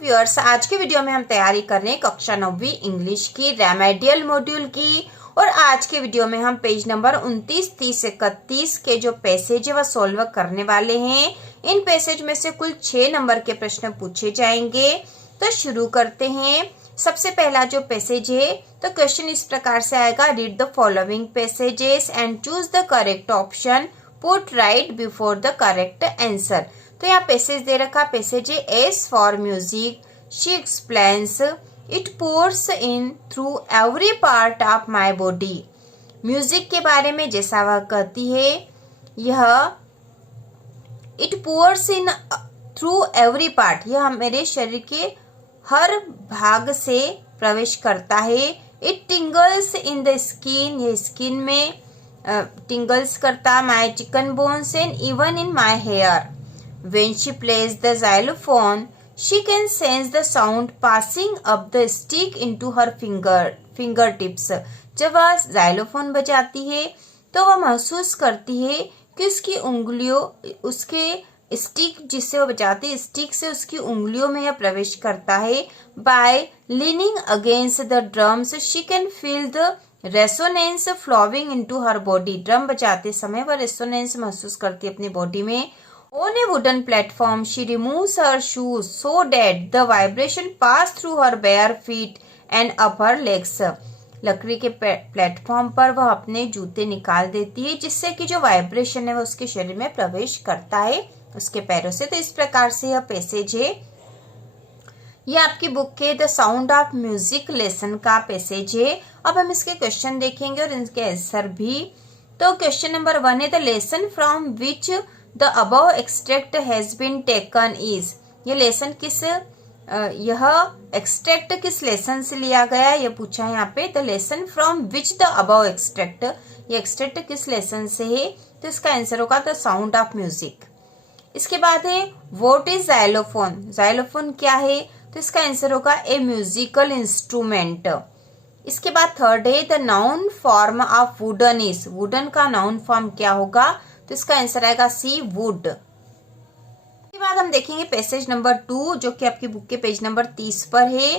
Viewers, आज के video में हम तैयारी कर रहे हैं कक्षा 9वीं इंग्लिश की रेमेडियल मॉड्यूल की। और आज के वीडियो में हम पेज नंबर 29, 30, 31 के जो पैसेज है वह सोल्व करने वाले हैं। इन पैसेज में से कुल 6 नंबर के प्रश्न पूछे जाएंगे। तो शुरू करते हैं। सबसे पहला जो पैसेज है, तो क्वेश्चन इस प्रकार से आएगा, read the following passages and choose the correct option, put right before the correct answer. तो यहाँ पैसेज दे रखा, पैसेज है S for music, she explains, it pores in through every part of my body. Music के बारे में जैसा वह कहती है, यह it pores in through every part, यह मेरे शरीर के हर भाग से प्रवेश करता है। It tingles in the skin, ये स्किन में टिंगल्स करता, my chicken bones and even in my hair. When she plays the xylophone, she can sense the sound passing up the stick into her fingertips. जब वह xylophone बजाती है तो वह महसूस करती है कि उसकी उंगलियों, उसके स्टिक जिससे वह बजाती है, स्टिक से उसकी उंगलियों में यह प्रवेश करता है। By leaning against the drums, she can feel the resonance flowing into her body. Drum बजाते समय वह रेसोनेंस महसूस करती है अपनी बॉडी में। On a wooden platform, she removes her shoes so that the vibration pass through her bare feet and up her legs. लकड़ी के प्लेटफॉर्म पर वह अपने जूते निकाल देती है, जिससे कि जो वाइब्रेशन है वह उसके शरीर में प्रवेश करता है उसके पैरों से। तो इस प्रकार से यह पैसेज है। यह आपकी बुक के the sound of music lesson का पैसेज है। अब हम इसके क्वेश्चन देखेंगे और इनके आंसर भी। तो क्वेश्चन नंबर 1 है, the lesson from which The above extract has been taken is, ये लेसन किस, यह एक्सट्रैक्ट किस लेसन से लिया गया, ये पूछा है यहाँ पे। The lesson from which the above extract, ये एक्सट्रैक्ट किस लेसन से है, तो इसका आंसर होगा द साउंड ऑफ म्यूजिक। इसके बाद है व्हाट इज जाइलोफोन, जाइलोफोन क्या है, तो इसका आंसर होगा ए म्यूजिकल इंस्ट्रूमेंट। इसके बाद थर्ड है the noun form of wooden is, wooden का नाउन फॉर्म क्या होगा, तो इसका आंसर आएगा सी वुड। इसके बाद हम देखेंगे पैसेज नंबर 2, जो कि आपकी बुक के पेज नंबर 30 पर है।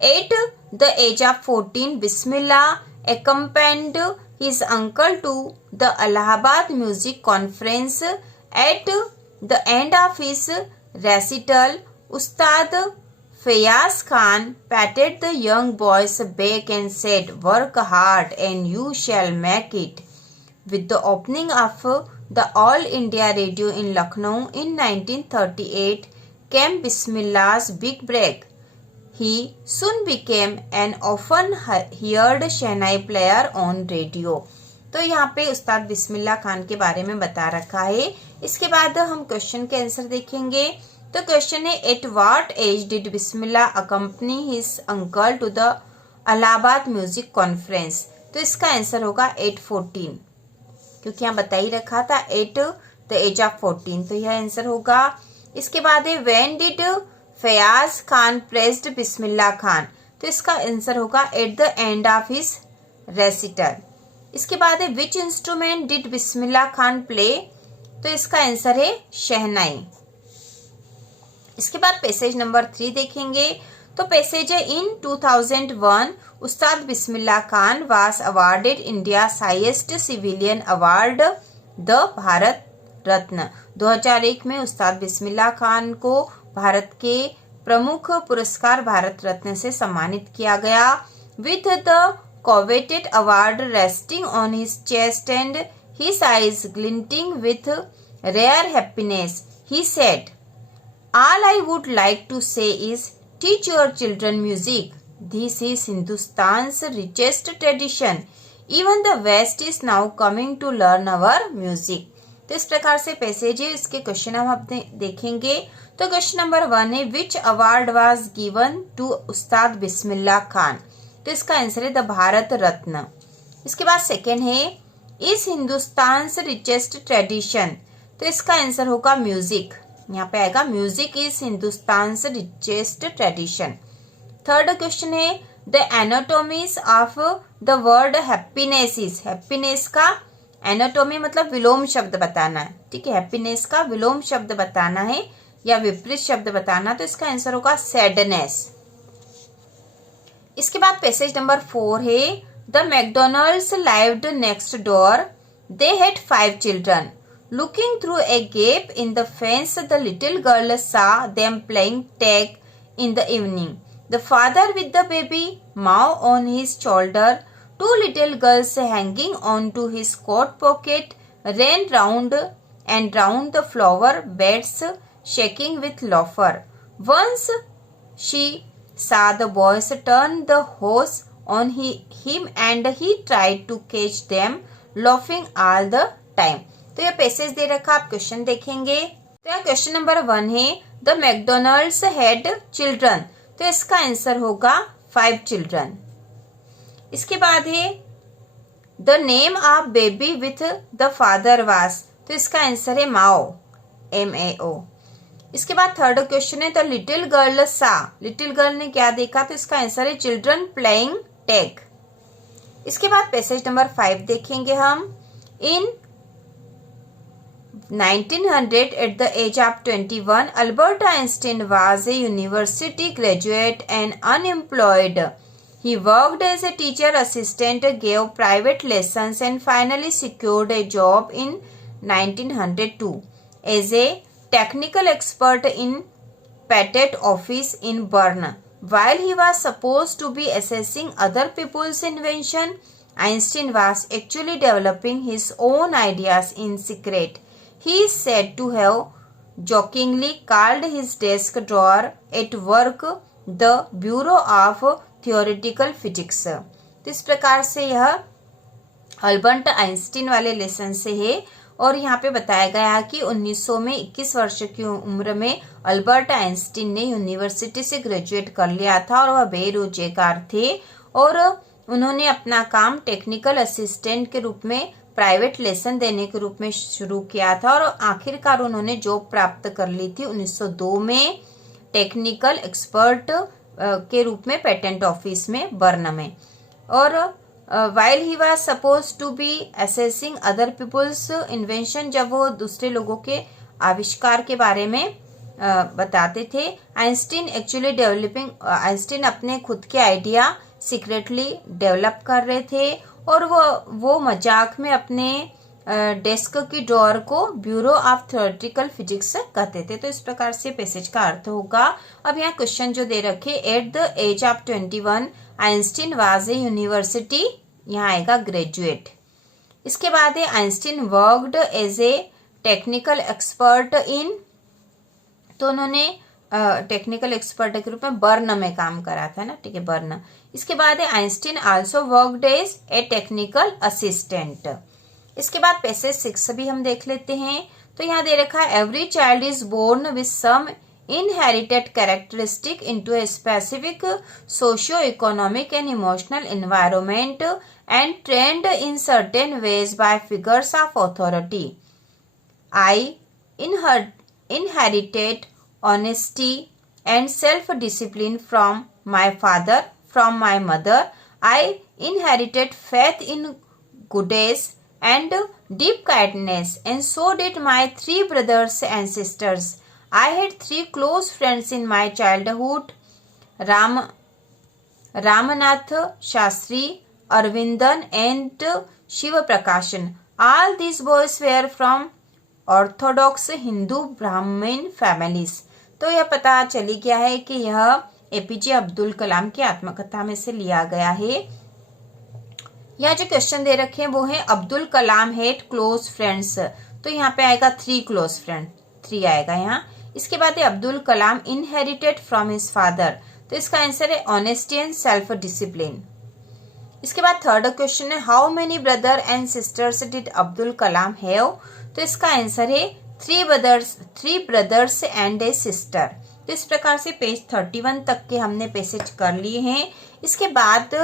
At the age of 14, Bismillah accompanied his uncle to the Allahabad music conference. At the end of his recital, Ustad Fayaz Khan patted the young boy's back and said, "Work hard and you shall make it." With the opening of the All India Radio in Lucknow in 1938 came Bismillah's big break. He soon became an often heard shehnai player on radio. तो यहाँ पे उस्ताद बिस्मिल्लाह खान के बारे में बता रखा है। इसके बाद हम क्वेश्चन के आंसर देखेंगे। तो क्वेश्चन है, at what age did Bismillah accompany his uncle to the Allahabad music conference, तो इसका आंसर होगा 8-14, क्योंकि यहाँ बता ही रखा था एट द एज ऑफ 14, तो यह आंसर होगा। इसके बाद है when did Fayaz Khan praised Bismillah Khan, तो इसका आंसर होगा at the end of his recital. इसके बाद है which instrument did Bismillah Khan play, तो इसका आंसर है शहनाई। इसके बाद पैसेज नंबर 3 देखेंगे। तो पैसेज है, in 2001 Ustad Bismillah Khan was awarded India's highest civilian award the Bharat Ratna. 2001 में उस्ताद बिस्मिल्लाह खान को भारत के प्रमुख पुरस्कार भारत रत्न से सम्मानित किया गया। With the coveted award resting on his chest and his eyes glinting with rare happiness, he said, all I would like to say is teach your children music. This is Hindustan's richest tradition. Even the West is now coming to learn our music. तो इस प्रकार से passage है। इसके question हम अपने देखेंगे। तो क्वेश्चन नंबर 1 है, which award was given to Ustad Bismillah Khan, तो इसका आंसर है द भारत रत्न। इसके बाद सेकेंड है, इज हिंदुस्तान्स रिचेस्ट ट्रेडिशन, तो इसका आंसर होगा म्यूजिक। यहाँ पे आएगा music is Hindustan's richest tradition. Third question है, the anatomies of the word happiness is, happiness का एनाटोमी मतलब विलोम शब्द बताना है, ठीक है, हैप्पीनेस का विलोम शब्द बताना है, या विपरीत शब्द बताना, तो इसका आंसर होगा सैडनेस। इसके बाद पैसेज नंबर 4 है, the McDonalds lived next door, they had 5 children, looking through a gap in the fence the little girl saw them playing tag in the evening, the father with the baby माओ on his shoulder, 2 little girls hanging on to his coat pocket ran round and round the flower beds shaking with laughter. Once she saw the boys turn the hose on him and he tried to catch them laughing all the time. तो ये passage दे रखा, आप question देखेंगे। तो यहाँ question number 1 है, the McDonald's had children, तो इसका आंसर होगा 5 चिल्ड्रन। इसके बाद है, the name of baby with the father वास, तो इसका आंसर है माओ, MAO। इसके बाद थर्ड क्वेश्चन है, द लिटिल गर्ल सा, लिटिल गर्ल ने क्या देखा, तो इसका आंसर है चिल्ड्रन प्लेइंग टैग। इसके बाद पैसेज नंबर 5 देखेंगे हम, इन 1900 at the age of 21 Albert Einstein was a university graduate and unemployed. He worked as a teacher assistant, gave private lessons and finally secured a job in 1902 as a technical expert in patent office in Bern. While he was supposed to be assessing other people's invention, Einstein was actually developing his own ideas in secret. He is said to have jokingly called his desk drawer at work the Bureau of theoretical physics. तो इस प्रकार से यह Albert Einstein वाले lesson से है। और यहाँ पे बताया गया है कि 1900 में 21 वर्ष की उम्र में अल्बर्ट आइंस्टीन ने यूनिवर्सिटी से ग्रेजुएट कर लिया था और वह बेरोजगार थे और उन्होंने अपना काम टेक्निकल असिस्टेंट के रूप में प्राइवेट लेसन देने के रूप में शुरू किया था और आखिरकार उन्होंने जॉब प्राप्त कर ली थी 1902 में टेक्निकल एक्सपर्ट के रूप में पेटेंट ऑफिस में बर्न में। और while he was suppose to be assessing other people's invention, जब वो दूसरे लोगों के आविष्कार के बारे में बताते थे, आइंस्टीन अपने खुद के आइडिया सीक्रेटली डेवलप कर रहे थे और वो मजाक में अपने डेस्क की ड्रॉअर को ब्यूरो ऑफ थियोरेटिकल फिजिक्स कहते थे। तो इस प्रकार से पैसेज का अर्थ होगा। अब यहाँ क्वेश्चन जो दे रखे, at the age of 21 Einstein was a university, यहाँ आएगा ग्रेजुएट। इसके बाद है Einstein worked as a technical expert in, तो उन्होंने टेक्निकल एक्सपर्ट के रूप में बर्न में काम करा था ना, ठीक है, बर्न। इसके बाद है Einstein also worked as a technical assistant. इसके बाद पैसेज 6 भी हम देख लेते हैं। तो यहाँ दे रखा है, every child is born with some inherited characteristic into a specific socio-economic and emotional environment and trained in certain ways by figures of authority. I inherited honesty and self-discipline from my father, from my mother. I inherited faith in goodness and deep kindness, and so did my 3 brothers and sisters. I had 3 close friends in my childhood, Ramanath Shastri, Arvindan and Shiva Prakashan. All these boys were from orthodox Hindu Brahmin families. तो यह पता चली गया है कि यह APJ Abdul Kalam की आत्मकथा में से लिया गया है। यहाँ जो क्वेश्चन दे रखे हैं वो है, Abdul Kalam had close friends, तो यहाँ पे आएगा 3 क्लोज फ्रेंड, 3 आएगा यहाँ। इसके बाद है Abdul Kalam inherited from his father, तो इसका आंसर है ऑनेस्टी एंड सेल्फ डिसिप्लिन। इसके बाद थर्ड क्वेश्चन है, how many brother and sisters did Abdul Kalam have, तो इसका आंसर है 3 ब्रदर्स एंड ए सिस्टर। तो इस प्रकार से पेज 31 तक के हमने पैसेज कर लिए हैं। इसके बाद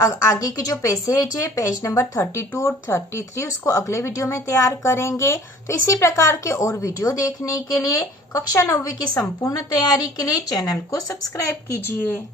आगे की जो पैसेज है पेज नंबर 32 और 33 उसको अगले वीडियो में तैयार करेंगे। तो इसी प्रकार के और वीडियो देखने के लिए कक्षा 9वीं की संपूर्ण तैयारी के लिए चैनल को सब्सक्राइब कीजिए।